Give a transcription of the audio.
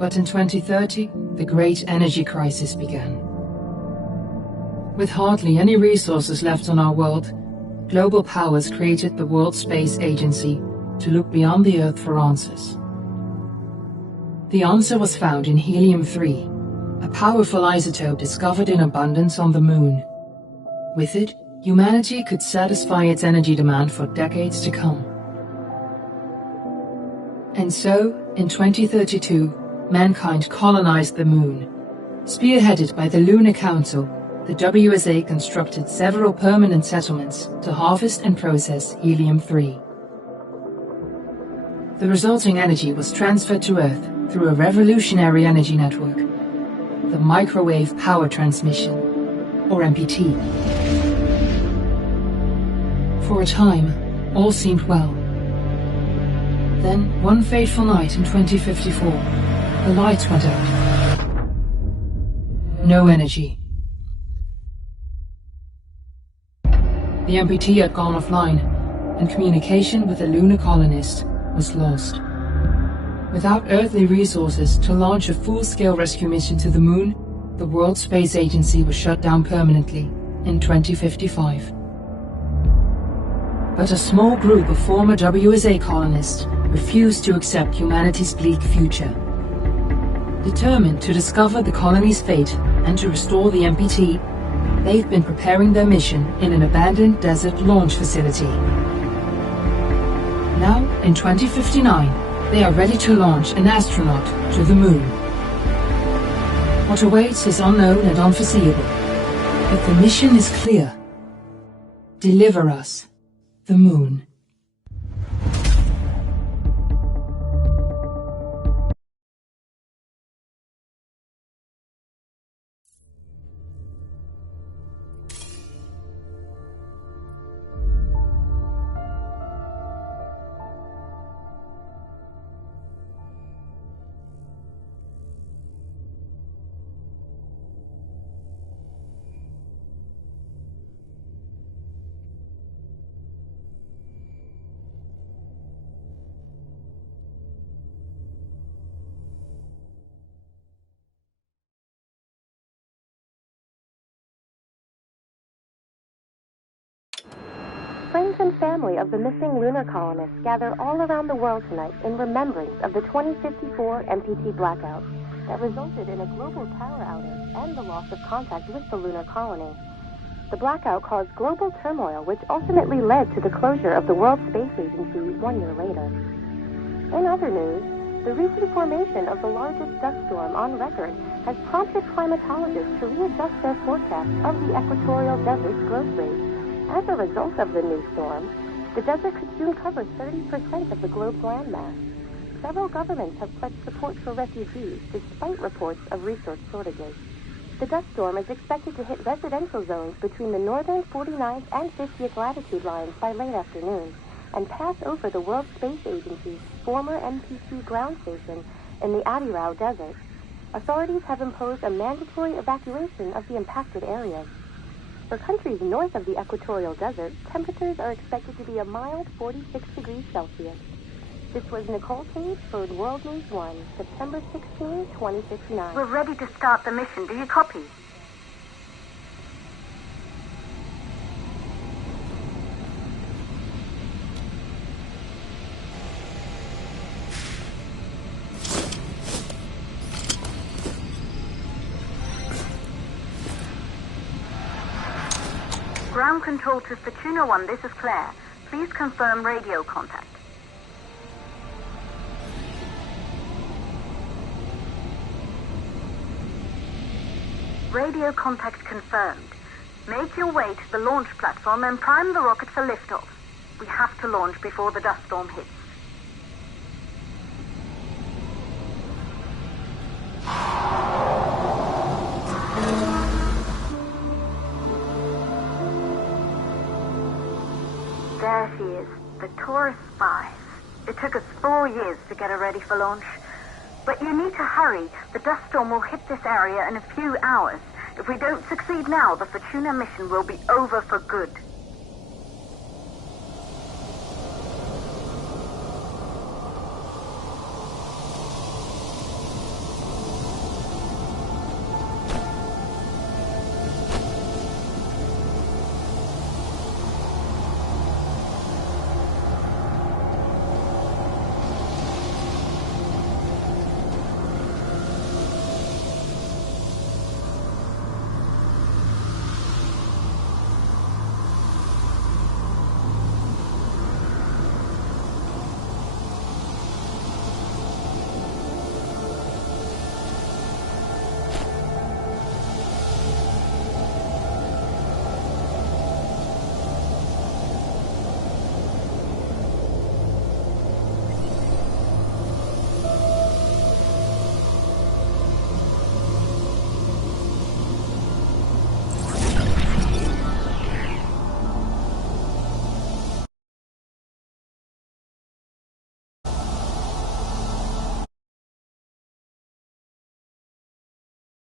But in 2030, the great energy crisis began. With hardly any resources left on our world, global powers created the World Space Agency to look beyond the Earth for answers. The answer was found in helium-3, a powerful isotope discovered in abundance on the Moon. With it, humanity could satisfy its energy demand for decades to come. And so, in 2032, mankind colonized the Moon. Spearheaded by the Lunar Council, the WSA constructed several permanent settlements to harvest and process helium-3. The resulting energy was transferred to Earth through a revolutionary energy network, the Microwave Power Transmission, or MPT. For a time, all seemed well. Then, one fateful night in 2054, the lights went out. No energy. The MPT had gone offline, and communication with the lunar colonist was lost. Without earthly resources to launch a full-scale rescue mission to the Moon, the World Space Agency was shut down permanently in 2055. But a small group of former WSA colonists refused to accept humanity's bleak future. Determined to discover the colony's fate and to restore the MPT, they've been preparing their mission in an abandoned desert launch facility. Now, in 2059, they are ready to launch an astronaut to the Moon. What awaits is unknown and unforeseeable, but the mission is clear. Deliver us the Moon. Friends and family of the missing lunar colonists gather all around the world tonight in remembrance of the 2054 MPT blackout that resulted in a global power outage and the loss of contact with the lunar colony. The blackout caused global turmoil, which ultimately led to the closure of the World Space Agency 1 year later. In other news, the recent formation of the largest dust storm on record has prompted climatologists to readjust their forecast of the equatorial desert's growth rate. As a result of the new storm, the desert could soon cover 30% of the globe's landmass. Several governments have pledged support for refugees, despite reports of resource shortages. The dust storm is expected to hit residential zones between the northern 49th and 50th latitude lines by late afternoon, and pass over the World Space Agency's former MPT ground station in the Adirau Desert. Authorities have imposed a mandatory evacuation of the impacted areas. For countries north of the equatorial desert, temperatures are expected to be a mild 46 degrees Celsius. This was Nicole Cage for World News 1, September 16, 2059. We're ready to start the mission. Do you copy? Ground control to Fortuna 1, this is Claire. Please confirm radio contact. Radio contact confirmed. Make your way to the launch platform and prime the rocket for liftoff. We have to launch before the dust storm hits. There she is, the Taurus 5. It took us 4 years to get her ready for launch. But you need to hurry. The dust storm will hit this area in a few hours. If we don't succeed now, the Fortuna mission will be over for good.